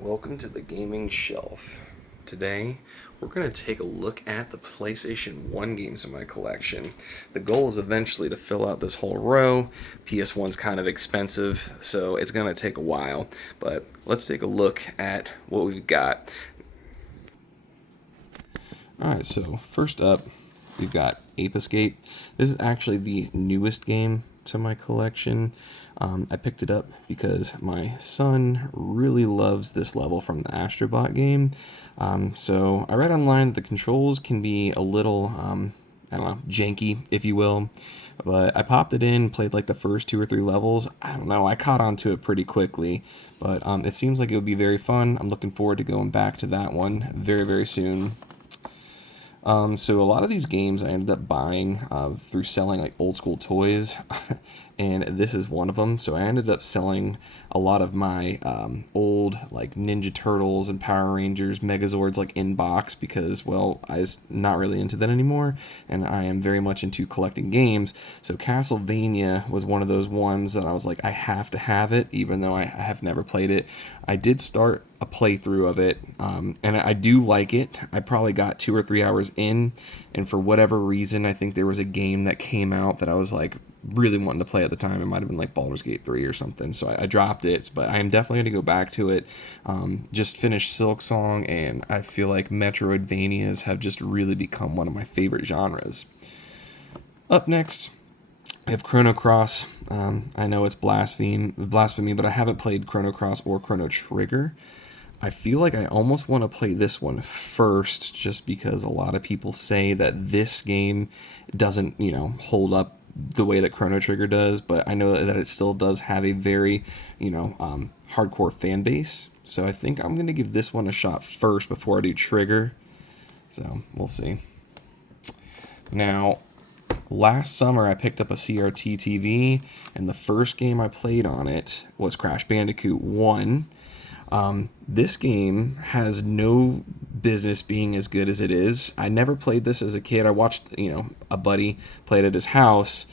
Welcome to the gaming shelf. Today, we're going to take a look at the PlayStation 1 games in my collection. The goal is eventually to fill out this whole row. PS1's kind of expensive, so it's going to take a while, but let's take a look at what we've got. Alright, so first up, we've got Ape Escape. This is actually the newest game to my collection. I picked it up because my son really loves this level from the Astrobot game. So I read online that the controls can be a little, I don't know, janky, if you will. But I popped it in, played like the first 2 or 3 levels. I don't know, I caught on to it pretty quickly. But it seems like it would be very fun. I'm looking forward to going back to that one very, very soon. So a lot of these games I ended up buying through selling like old school toys, and this is one of them. So I ended up selling a lot of my old like Ninja Turtles and Power Rangers, Megazords like in box because, well, I was not really into that anymore, and I am very much into collecting games. So Castlevania was one of those ones that I was like, I have to have it, even though I have never played it. I did start a playthrough of it, and I do like it. I probably got 2 or 3 hours in, and for whatever reason, I think there was a game that came out that I was like really wanting to play at the time. It might have been like Baldur's Gate 3 or something, so I dropped it, but I am definitely going to go back to it. Just finished Silk Song, and I feel like Metroidvanias have just really become one of my favorite genres. Up next, I have Chrono Cross. I know it's blasphemy, but I haven't played Chrono Cross or Chrono Trigger. I feel like I almost want to play this one first, just because a lot of people say that this game doesn't, hold up the way that Chrono Trigger does. But I know that it still does have a very, hardcore fan base. So I think I'm going to give this one a shot first before I do Trigger. So we'll see. Now, last summer I picked up a CRT TV, and the first game I played on it was Crash Bandicoot 1. This game has no business being as good as it is. I never played this as a kid. I watched, a buddy play it at his house,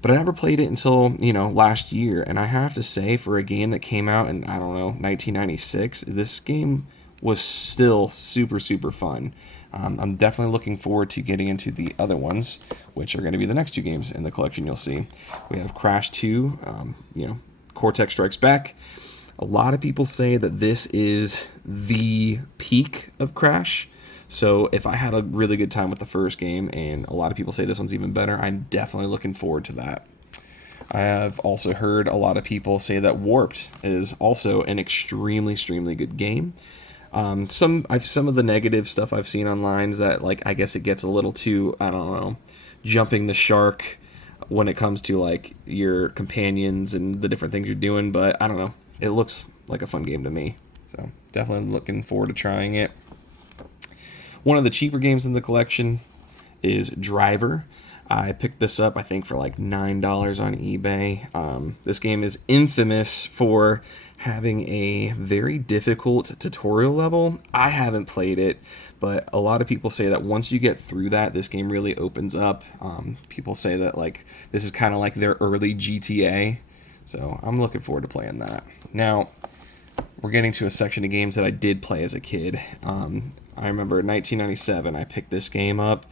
but I never played it until, last year. And I have to say, for a game that came out in, I don't know, 1996, this game was still super, super fun. I'm definitely looking forward to getting into the other ones, which are going to be the next 2 games in the collection you'll see. We have Crash 2, Cortex Strikes Back. A lot of people say that this is the peak of Crash. So if I had a really good time with the first game, and a lot of people say this one's even better, I'm definitely looking forward to that. I have also heard a lot of people say that Warped is also an extremely, extremely good game. Some of the negative stuff I've seen online is that, like, I guess it gets a little too, I don't know, jumping the shark when it comes to like your companions and the different things you're doing. But I don't know, it looks like a fun game to me, so definitely looking forward to trying it. One of the cheaper games in the collection is Driver. I picked this up, I think, for like $9 on eBay. This game is infamous for having a very difficult tutorial level. I haven't played it, but a lot of people say that once you get through that, this game really opens up. People say that like this is kind of like their early GTA, so I'm looking forward to playing that. Now, we're getting to a section of games that I did play as a kid. I remember in 1997, I picked this game up,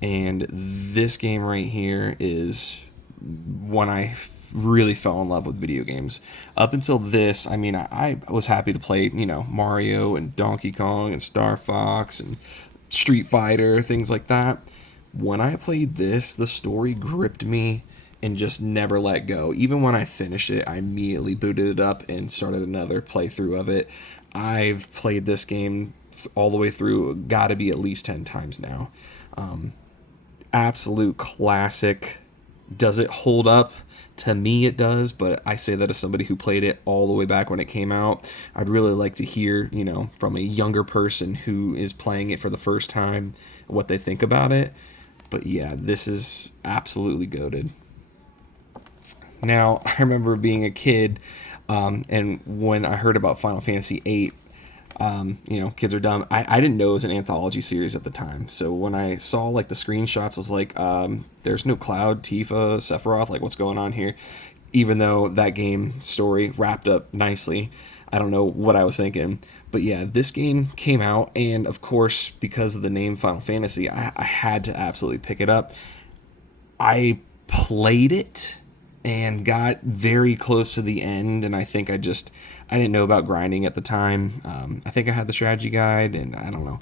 and this game right here is when I really fell in love with video games. Up until this, I mean, I was happy to play, Mario and Donkey Kong and Star Fox and Street Fighter, things like that. When I played this, the story gripped me and just never let go. Even when I finished it, I immediately booted it up and started another playthrough of it. I've played this game all the way through, gotta be at least 10 times now. Absolute classic. Does it hold up? To me, it does, but I say that as somebody who played it all the way back when it came out. I'd really like to hear, from a younger person who is playing it for the first time, what they think about it. But yeah, this is absolutely goated. Now, I remember being a kid, and when I heard about Final Fantasy VIII, kids are dumb. I didn't know it was an anthology series at the time. So when I saw like the screenshots, I was like, there's no Cloud, Tifa, Sephiroth, like what's going on here? Even though that game story wrapped up nicely, I don't know what I was thinking. But yeah, this game came out, and of course, because of the name Final Fantasy, I had to absolutely pick it up. I played it and got very close to the end, and I didn't know about grinding at the time. I think I had the strategy guide, and I don't know.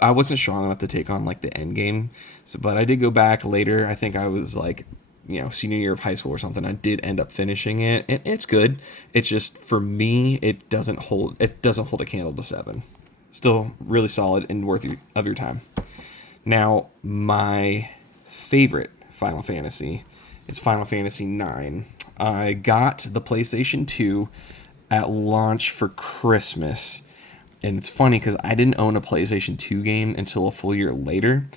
I wasn't strong enough to take on like the end game. So, but I did go back later. I think I was like, senior year of high school or something. I did end up finishing it, and it's good. It's just for me, it doesn't hold a candle to seven. Still really solid and worthy of your time. Now, my favorite Final Fantasy is Final Fantasy IX. I got the PlayStation 2 at launch for Christmas. And it's funny because I didn't own a PlayStation 2 game until a full year later.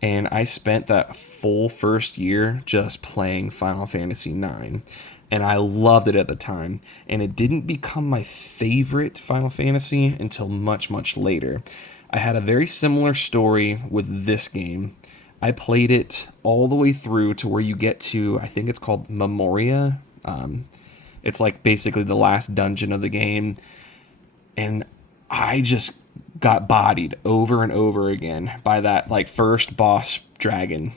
And I spent that full first year just playing Final Fantasy IX. And I loved it at the time. And it didn't become my favorite Final Fantasy until much, much later. I had a very similar story with this game. I played it all the way through to where you get to, I think it's called Memoria. It's like basically the last dungeon of the game. And I just got bodied over and over again by that like first boss dragon.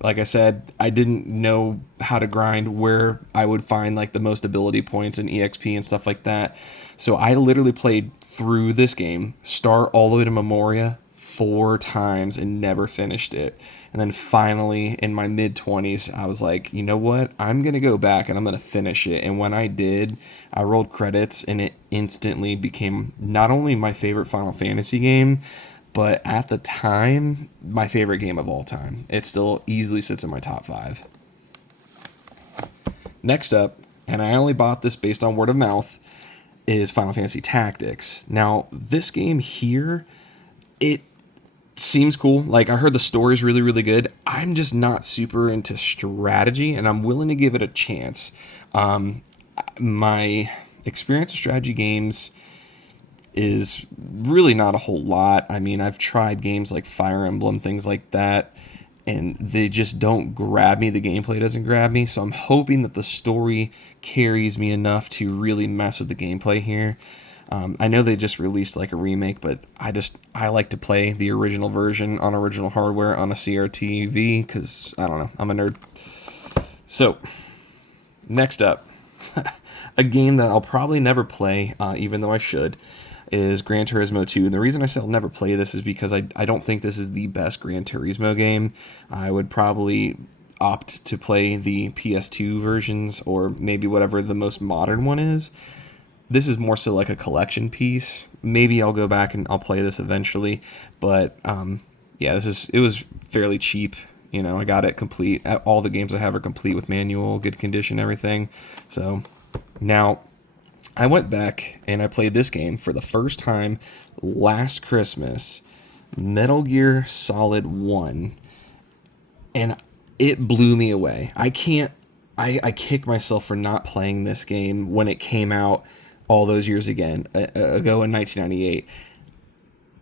Like I said, I didn't know how to grind, where I would find like the most ability points and EXP and stuff like that. So I literally played through this game, start all the way to Memoria 4 times and never finished it. And then finally in my mid 20s, I was like, you know what? I'm going to go back and I'm going to finish it. And when I did, I rolled credits and it instantly became not only my favorite Final Fantasy game, but at the time, my favorite game of all time. It still easily sits in my top 5. Next up, and I only bought this based on word of mouth, is Final Fantasy Tactics. Now, this game here, it seems cool. Like, I heard the story's really, really good. I'm just not super into strategy, and I'm willing to give it a chance. My experience with strategy games is really not a whole lot. I mean, I've tried games like Fire Emblem, things like that, and they just don't grab me. The gameplay doesn't grab me, so I'm hoping that the story carries me enough to really mess with the gameplay here. I know they just released like a remake, but I like to play the original version on original hardware on a CRT-V because, I don't know, I'm a nerd. So, next up, a game that I'll probably never play, even though I should, is Gran Turismo 2. And the reason I say I'll never play this is because I don't think this is the best Gran Turismo game. I would probably opt to play the PS2 versions or maybe whatever the most modern one is. This is more so like a collection piece. Maybe I'll go back and I'll play this eventually. But yeah, it was fairly cheap. I got it complete. All the games I have are complete with manual, good condition, everything. So now I went back and I played this game for the first time last Christmas, Metal Gear Solid 1. And it blew me away. I kick myself for not playing this game when it came out all those years ago in 1998.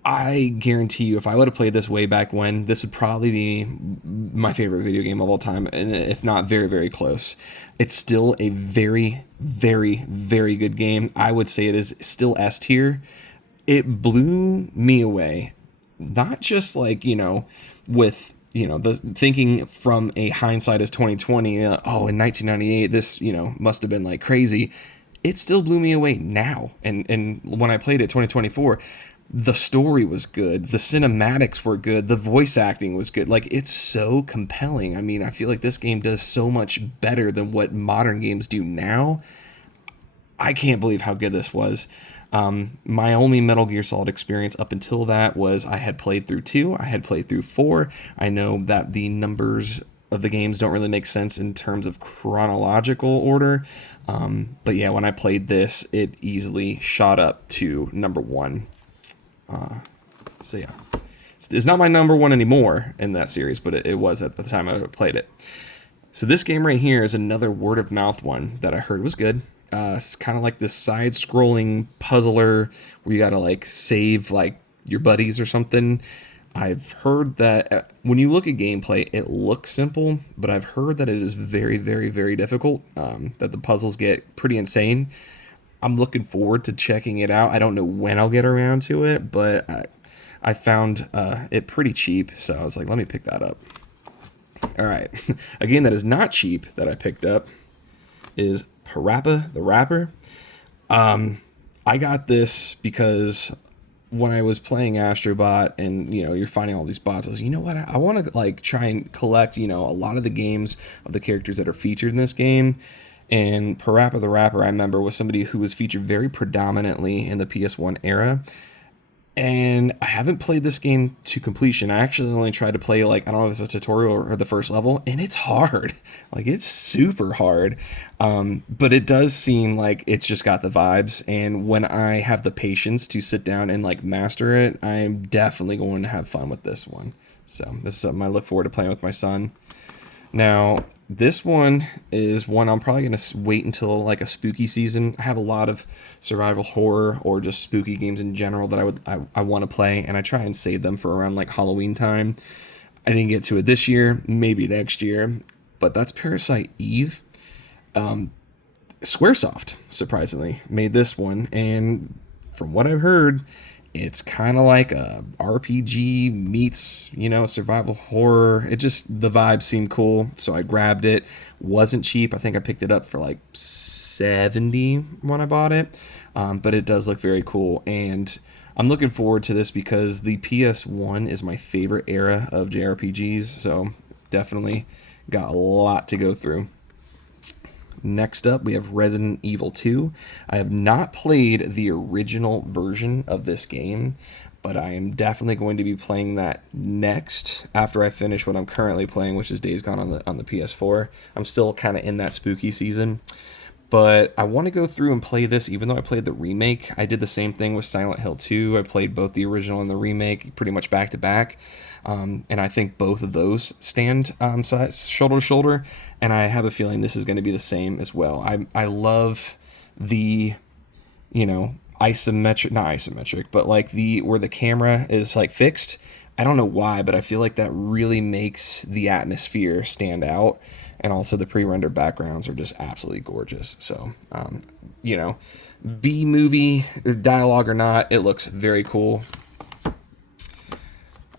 I guarantee you, if I would have played this way back when, this would probably be my favorite video game of all time, and if not very, very close. It's still a very, very, very good game. I would say it is still S tier. It blew me away. Not just like, with, the thinking from a hindsight as 2020, in 1998, this, must have been like crazy. It still blew me away now. And when I played it 2024, the story was good. The cinematics were good. The voice acting was good. Like, it's so compelling. I mean, I feel like this game does so much better than what modern games do now. I can't believe how good this was. My only Metal Gear Solid experience up until that was I had played through 2. I had played through 4. I know that the numbers of the games don't really make sense in terms of chronological order. But yeah, when I played this, it easily shot up to number 1. So yeah, it's not my number 1 anymore in that series, but it was at the time I played it. So this game right here is another word of mouth one that I heard was good. It's kind of like this side-scrolling puzzler where you gotta like save like your buddies or something. I've heard that when you look at gameplay, it looks simple, but I've heard that it is very, very, very difficult. That the puzzles get pretty insane. I'm looking forward to checking it out. I don't know when I'll get around to it, but I found it pretty cheap, so I was like, let me pick that up. All right, a game that is not cheap that I picked up is Parappa the Rapper. I got this because when I was playing Astrobot and you're finding all these bots, I was like, you know what, I want to like try and collect a lot of the games of the characters that are featured in this game. And Parappa the Rapper, I remember, was somebody who was featured very predominantly in the PS1 era. And I haven't played this game to completion. I actually only tried to play, like, I don't know if it's a tutorial or the first level, and it's hard. Like, it's super hard. But it does seem like it's just got the vibes. And when I have the patience to sit down and, like, master it, I'm definitely going to have fun with this one. So this is something I look forward to playing with my son. Now, this one is one I'm probably going to wait until like a spooky season. I have a lot of survival horror or just spooky games in general that I want to play, and I try and save them for around like Halloween time. I didn't get to it this year, maybe next year, but that's Parasite Eve. Squaresoft, surprisingly, made this one, and from what I've heard, it's kind of like a RPG meets, survival horror. It just, the vibe seemed cool, so I grabbed it. Wasn't cheap. I think I picked it up for like 70 when I bought it, but it does look very cool, and I'm looking forward to this because the PS1 is my favorite era of JRPGs, so definitely got a lot to go through. Next up, we have Resident Evil 2. I have not played the original version of this game, but I am definitely going to be playing that next after I finish what I'm currently playing, which is Days Gone on the PS4. I'm still kind of in that spooky season, but I want to go through and play this even though I played the remake. I did the same thing with Silent Hill 2. I played both the original and the remake pretty much back to back. And I think both of those stand shoulder to shoulder, and I have a feeling this is going to be the same as well. I love the, isometric, not isometric, but like where the camera is like fixed. I don't know why, but I feel like that really makes the atmosphere stand out, and also the pre-rendered backgrounds are just absolutely gorgeous. So, B-movie dialogue or not, it looks very cool.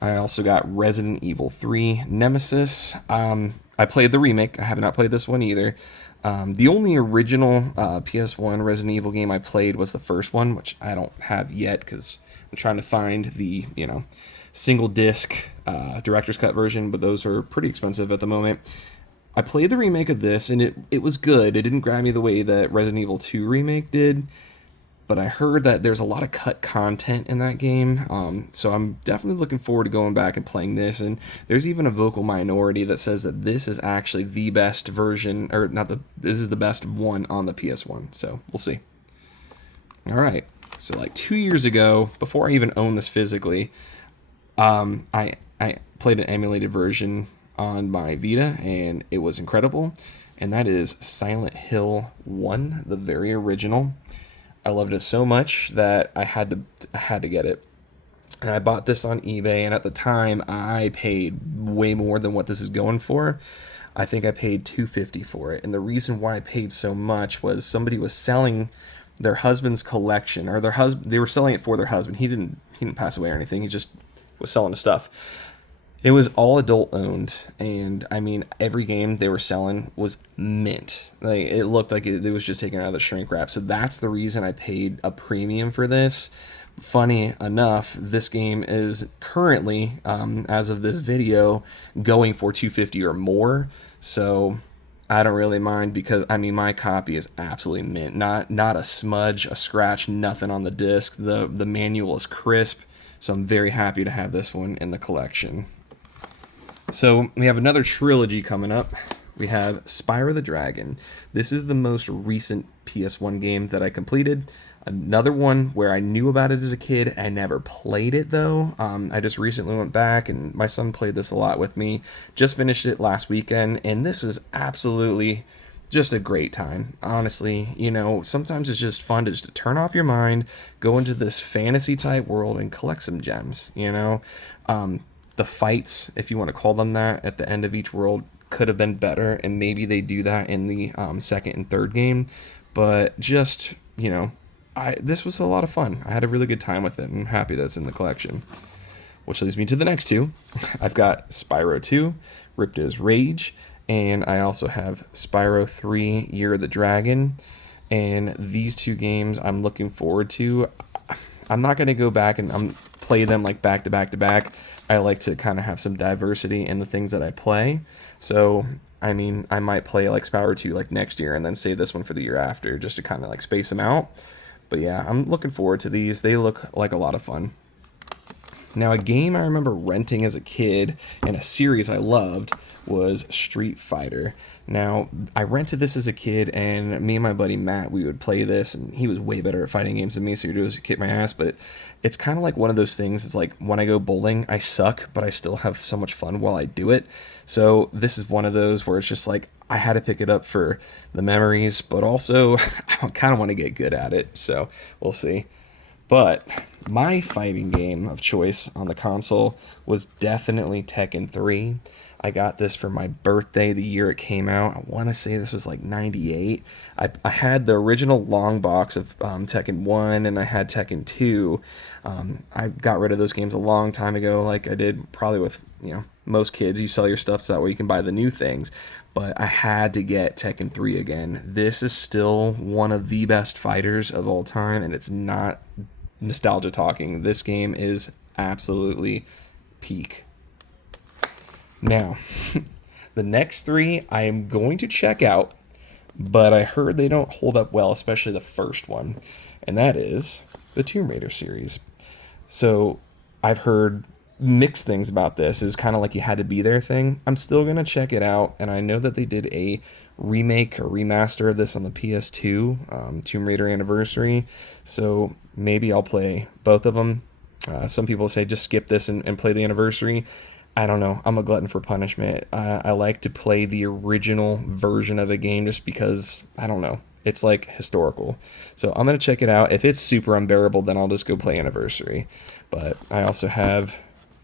I also got Resident Evil 3 Nemesis. I played the remake. I have not played this one either. The only original PS1 Resident Evil game I played was the first one, which I don't have yet because I'm trying to find the, single disc director's cut version, but those are pretty expensive at the moment. I played the remake of this, and it was good. It didn't grab me the way that Resident Evil 2 remake did, but I heard that there's a lot of cut content in that game, so I'm definitely looking forward to going back and playing this, and there's even a vocal minority that says that this is actually the best version, or this is the best one on the PS1, so we'll see. Alright, so like 2 years ago, before I even owned this physically, I played an emulated version on my Vita, and it was incredible, and that is Silent Hill 1, the very original. I loved it so much that I had to get it. And I bought this on eBay, and at the time I paid way more than what this is going for. I think I paid $250 for it. And the reason why I paid so much was somebody was selling their husband's collection, or they were selling it for their husband. He didn't pass away or anything. He just was selling the stuff. It was all adult owned, and I mean, every game they were selling was mint. Like, it looked like it was just taken out of the shrink wrap. So that's the reason I paid a premium for this. Funny enough, this game is currently, as of this video, going for $250 or more. So I don't really mind because, I mean, my copy is absolutely mint. Not a smudge, a scratch, nothing on the disc. The manual is crisp, so I'm very happy to have this one in the collection. So we have another trilogy coming up. We have Spyro the Dragon. This is the most recent PS1 game that I completed. Another one where I knew about it as a kid. I never played it, though. I just recently went back, and my son played this a lot with me. Just finished it last weekend, and this was absolutely just a great time. Honestly, sometimes it's just fun to just turn off your mind, go into this fantasy-type world, and collect some gems, The fights, if you want to call them that, at the end of each world could have been better, and maybe they do that in the second and third game, but just you know, this was a lot of fun. I had a really good time with it, and I'm happy that's in the collection. Which leads me to the next two. I've got Spyro 2, Ripto's Rage, and I also have Spyro 3, Year of the Dragon. And these two games I'm looking forward to. I'm not going to go back and play them like back to back to back. I like to kind of have some diversity in the things that I play. So, I mean, I might play like Spyro 2 like next year and then save this one for the year after just to kind of like space them out. But yeah, I'm looking forward to these. They look like a lot of fun. Now, a game I remember renting as a kid and a series I loved was Street Fighter. Now, I rented this as a kid, and me and my buddy Matt, we would play this, and he was way better at fighting games than me, so he'd do kick my ass, but it's kind of like one of those things. It's like when I go bowling, I suck, but I still have so much fun while I do it. So this is one of those where it's just like, I had to pick it up for the memories, but also I kind of want to get good at it, so we'll see. But my fighting game of choice on the console was definitely Tekken 3. I got this for my birthday the year it came out. I want to say this was like 98. I had the original long box of Tekken 1 and I had Tekken 2. I got rid of those games a long time ago, like I did probably with, most kids. You sell your stuff so that way you can buy the new things. But I had to get Tekken 3 again. This is still one of the best fighters of all time, and it's not nostalgia talking. This game is absolutely peak. Now, the next three I am going to check out, but I heard they don't hold up well, especially the first one, and that is the Tomb Raider series. So I've heard mixed things about this. It was kind of like you had to be there thing. I'm still going to check it out, and I know that they did a remake or remaster of this on the PS2, Tomb Raider Anniversary, so maybe I'll play both of them. Some people say just skip this and play the Anniversary. I don't know. I'm a glutton for punishment. I like to play the original version of a game just because, I don't know, it's like historical. So I'm going to check it out. If it's super unbearable, then I'll just go play Anniversary. But I also have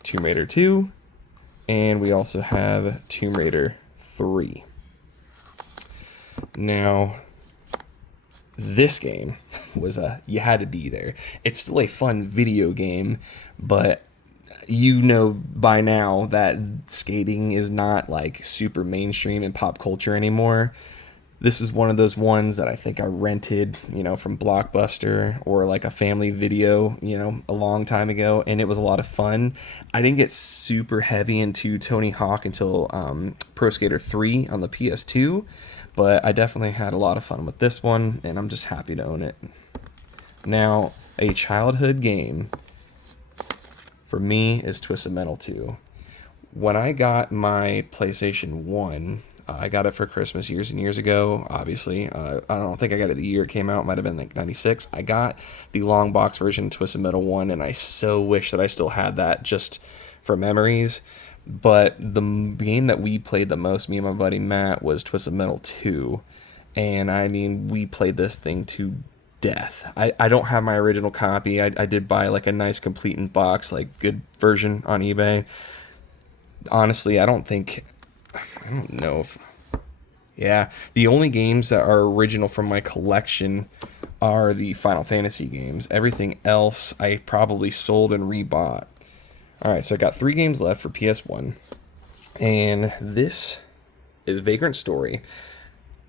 Tomb Raider 2, and we also have Tomb Raider 3. Now, this game was you had to be there. It's still a fun video game, but you know by now that skating is not like super mainstream in pop culture anymore. This is one of those ones that I think I rented, from Blockbuster or like a family video, a long time ago, and it was a lot of fun. I didn't get super heavy into Tony Hawk until Pro Skater 3 on the PS2, but I definitely had a lot of fun with this one, and I'm just happy to own it. Now, a childhood game for me is Twisted Metal 2. When I got my PlayStation 1, I got it for Christmas years and years ago, obviously. I don't think I got it the year it came out. It might have been like 96. I got the long box version of Twisted Metal 1, and I so wish that I still had that just for memories. But the game that we played the most, me and my buddy Matt, was Twisted Metal 2. And I mean, we played this thing to death. I don't have my original copy. I did buy like a nice complete in box, like good version on eBay. Honestly, I don't know if... Yeah, the only games that are original from my collection are the Final Fantasy games. Everything else I probably sold and rebought. Alright, so I got 3 games left for PS1. And this is Vagrant Story.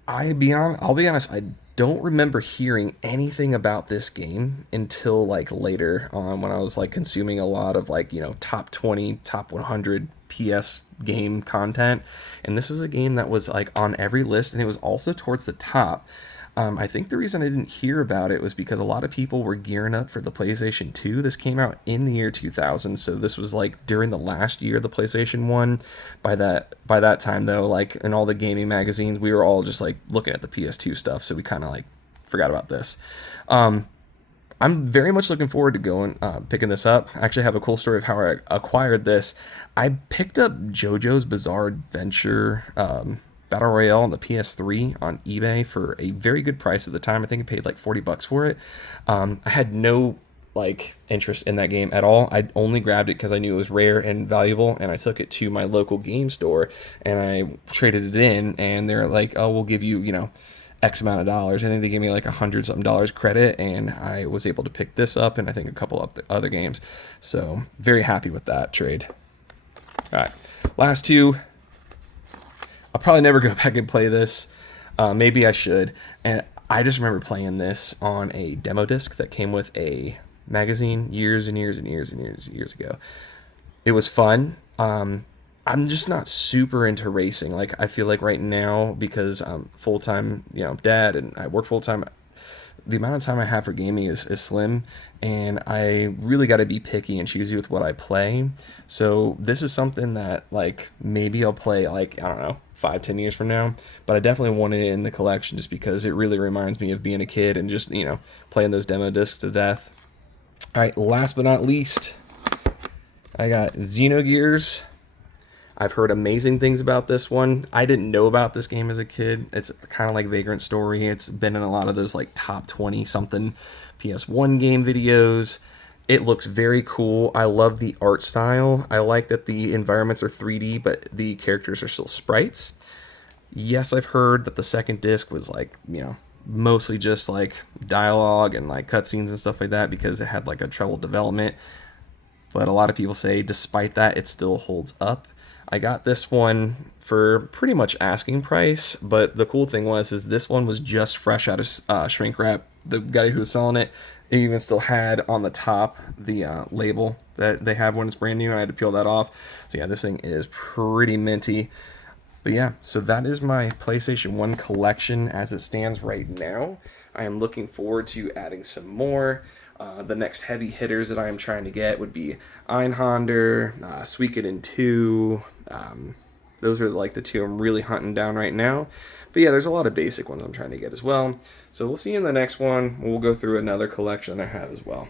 I'll be honest, I don't remember hearing anything about this game until like later on when I was like consuming a lot of like, top 20, top 100 PS game content. And this was a game that was like on every list, and it was also towards the top. I think the reason I didn't hear about it was because a lot of people were gearing up for the PlayStation 2. This came out in the year 2000, so this was like during the last year of the PlayStation 1. By that time, though, like in all the gaming magazines, we were all just like looking at the PS2 stuff, so we kind of like forgot about this. I'm very much looking forward to picking this up. I actually have a cool story of how I acquired this. I picked up JoJo's Bizarre Adventure Battle Royale on the PS3 on eBay for a very good price at the time. I think I paid like $40 for it. I had no like interest in that game at all. I only grabbed it because I knew it was rare and valuable, and I took it to my local game store and I traded it in, and they're like, "Oh, we'll give you, X amount of dollars. I think they gave me like $100 something credit, and I was able to pick this up and I think a couple of the other games. So very happy with that trade. All right, last two. I'll probably never go back and play this. Maybe I should. And I just remember playing this on a demo disc that came with a magazine years and years and years and years ago. It was fun. I'm just not super into racing. Like, I feel like right now, because I'm full-time, dad, and I work full-time, the amount of time I have for gaming is slim, and I really got to be picky and choosy with what I play. So this is something that, like, maybe I'll play, like, I don't know, 5-10 years from now, but I definitely wanted it in the collection just because it really reminds me of being a kid and just, playing those demo discs to death. All right, last but not least, I got Xenogears. I've heard amazing things about this one. I didn't know about this game as a kid. It's kind of like Vagrant Story. It's been in a lot of those like top 20 something PS1 game videos. It looks very cool. I love the art style. I like that the environments are 3D, but the characters are still sprites. Yes, I've heard that the second disc was like, mostly just like dialogue and like cutscenes and stuff like that because it had like a troubled development. But a lot of people say despite that, it still holds up. I got this one for pretty much asking price, but the cool thing is this one was just fresh out of shrink wrap. The guy who was selling it even still had on the top the label that they have when it's brand new, and I had to peel that off. So yeah, this thing is pretty minty. But yeah, so that is my PlayStation 1 collection as it stands right now. I am looking forward to adding some more. The next heavy hitters that I am trying to get would be Einhander, Suikoden 2. Those are like the two I'm really hunting down right now. But yeah, there's a lot of basic ones I'm trying to get as well. So we'll see you in the next one. We'll go through another collection I have as well.